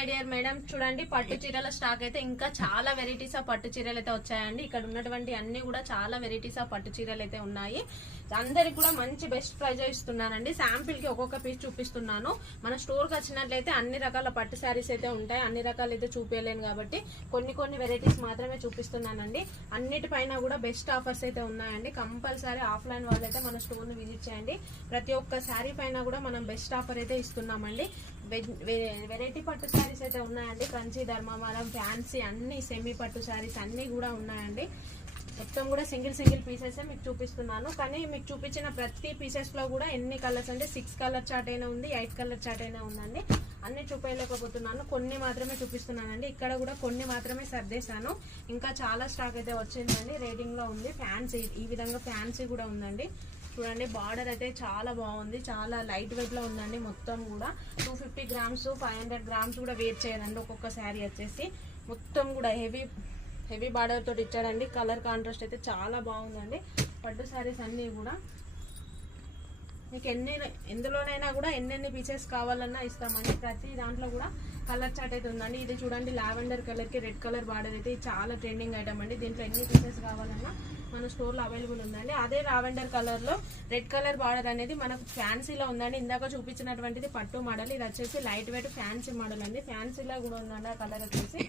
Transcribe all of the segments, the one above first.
My dear madam. చూడండి పట్టు చీరల స్టాక్ అయితే ఇంకా చాలా వెరైటీస్ ఆఫ్ పట్టు చీరలు అయితే వచ్చాయండి. ఇక్కడ ఉన్నటువంటి అన్ని కూడా చాలా వెరైటీస్ ఆఫ్ పట్టు చీరలు అయితే ఉన్నాయి. అందరికి కూడా మంచి బెస్ట్ ప్రైజ్ ఇస్తున్నానండి. శాంపిల్ కి ఒక్కొక్క పీస్ చూపిస్తున్నాను. మన స్టోర్ కి వచ్చినట్లయితే అన్ని రకాల పట్టు శారీస్ అయితే ఉంటాయి. అన్ని రకాలు అయితే చూపించలేను కాబట్టి కొన్ని వెరైటీస్ మాత్రమే చూపిస్తున్నానండి. అన్నిటిపైన కూడా బెస్ట్ ఆఫర్స్ అయితే ఉన్నాయండి. కంపల్సరీ ఆఫ్లైన్ వాళ్ళైతే మన స్టోర్ ని విజిట్ చేయండి. ప్రతి ఒక్క శారీ పైన కూడా మనం బెస్ట్ ఆఫర్ అయితే ఇస్తున్నామండి. వెరైటీ పట్టు శారీస్ అయితే ఉన్నాయండి. కంచి, ధర్మవరం, ఫ్యాన్సీ అన్ని సెమీ పట్టు శారీస్ అన్ని కూడా ఉన్నాయండి. మొత్తం కూడా సింగిల్ పీసెస్ మీకు చూపిస్తున్నాను. కానీ మీకు చూపించిన ప్రతి పీసెస్ లో కూడా ఎన్ని కలర్స్ అంటే 6 కలర్ చార్ట్ అయినా ఉంది, 8 కలర్ చార్ట్ అయినా ఉందండి. అన్ని చూపించలేకపోతున్నాను, కొన్ని మాత్రమే చూపిస్తున్నానండి. ఇక్కడ కూడా కొన్ని మాత్రమే సర్దేశాను. ఇంకా చాలా స్టాక్ అయితే వచ్చిందండి. రేటింగ్ లో ఉంది. ఫ్యాన్సీ ఈ విధంగా ఫ్యాన్సీ కూడా ఉందండి. చూడండి బార్డర్ అయితే చాలా బాగుంది. చాలా లైట్ వెయిట్ లో ఉందండి. మొత్తం కూడా 250 గ్రామ్స్ 500 గ్రామ్స్ కూడా వెయిట్ చేయదండి. ఒక్కొక్క శారీ వచ్చేసి మొత్తం కూడా హెవీ బార్డర్ తోటి ఇచ్చాడండి. కలర్ కాంట్రాస్ట్ అయితే చాలా బాగుందండి. పట్టు శారీస్ అన్ని కూడా మీకు ఎందులోనైనా కూడా ఎన్ని పీసెస్ కావాలన్నా ఇస్తామండి. ప్రతి దాంట్లో కూడా కలర్ చార్ట్ అయితే ఉందండి. ఇది చూడండి లావెండర్ కలర్ కి రెడ్ కలర్ బార్డర్ అయితే చాలా ట్రెండింగ్ ఐటమ్ అండి. దీంట్లో ఎన్ని పీసెస్ కావాలన్నా మన స్టోర్ లో అవైలబుల్ ఉందండి. అదే లావెండర్ కలర్ లో రెడ్ కలర్ బార్డర్ అనేది మనకు ఫ్యాన్సీలో ఉందండి. ఇందాక చూపించినటువంటిది పట్టు మోడల్, ఇది వచ్చేసి లైట్ వెయిట్ ఫ్యాన్సీ మోడల్ అండి. ఫ్యాన్సీలో కూడా ఉందండి. ఆ కలర్ వచ్చేసి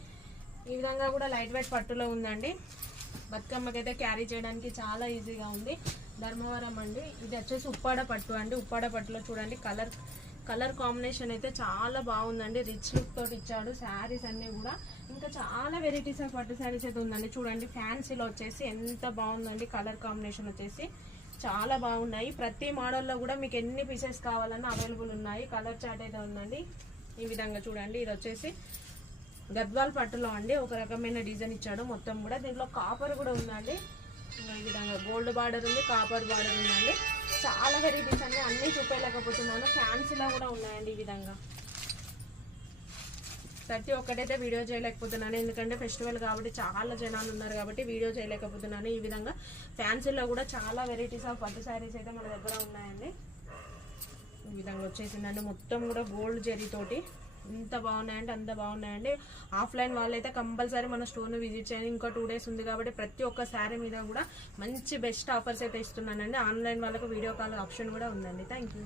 ఈ విధంగా కూడా లైట్ వెయిట్ పట్టులో ఉందండి. బతుకమ్మకైతే క్యారీ చేయడానికి చాలా ఈజీగా ఉంది. ధర్మవరం అండి. ఇది వచ్చేసి ఉప్పాడ పట్టు అండి. ఉప్పాడ పట్టులో చూడండి కలర్ కాంబినేషన్ అయితే చాలా బాగుందండి. రిచ్ లుక్ తోటి ఇచ్చాడు. శారీస్ అన్ని కూడా ఇంకా చాలా వెరైటీస్ ఆఫ్ పట్టు శారీస్ అయితే ఉందండి. చూడండి ఫ్యాన్సీలో వచ్చేసి ఎంత బాగుందండి. కలర్ కాంబినేషన్ వచ్చేసి చాలా బాగున్నాయి. ప్రతి మోడల్లో కూడా మీకు ఎన్ని పీసెస్ కావాలన్నా అవైలబుల్ ఉన్నాయి. కలర్ చార్ట్ అయితే ఉందండి. ఈ విధంగా చూడండి. ఇది వచ్చేసి గద్వాల్ పట్టులో అండి. ఒక రకమైన డిజైన్ ఇచ్చాడు. మొత్తం కూడా దీంట్లో కాపర్ కూడా ఉందండి. ఈ విధంగా గోల్డ్ బార్డర్ ఉంది, కాపర్ బార్డర్ ఉందండి. చాలా వెరైటీస్ అండి. అన్ని చూపించలేకపోతున్నాను. ఫ్యాన్సీలో కూడా ఉన్నాయండి. ఈ విధంగా ప్రతి ఒక్కటైతే వీడియో చేయలేకపోతున్నాను, ఎందుకంటే ఫెస్టివల్ కాబట్టి చాలా జనాలు ఉన్నారు కాబట్టి వీడియో చేయలేకపోతున్నాను. ఈ విధంగా ఫ్యాన్సీలో కూడా చాలా వెరైటీస్ ఆఫ్ పట్టు శారీస్ అయితే మన దగ్గర ఉన్నాయండి. ఈ విధంగా వచ్చేసిందండి. మొత్తం కూడా గోల్డ్ జరీ తోటి ఎంత బాగున్నాయంటే అంత బాగున్నాయండి. ఆఫ్లైన్ వాళ్ళైతే కంపల్సరీ మన స్టోర్ను విజిట్ చేయండి. ఇంకా 2 డేస్ ఉంది కాబట్టి ప్రతి ఒక్క శారీ మీద కూడా మంచి బెస్ట్ ఆఫర్స్ అయితే ఇస్తున్నానండి. ఆన్లైన్ వాళ్ళకు వీడియో కాల్ ఆప్షన్ కూడా ఉందండి. Thank you.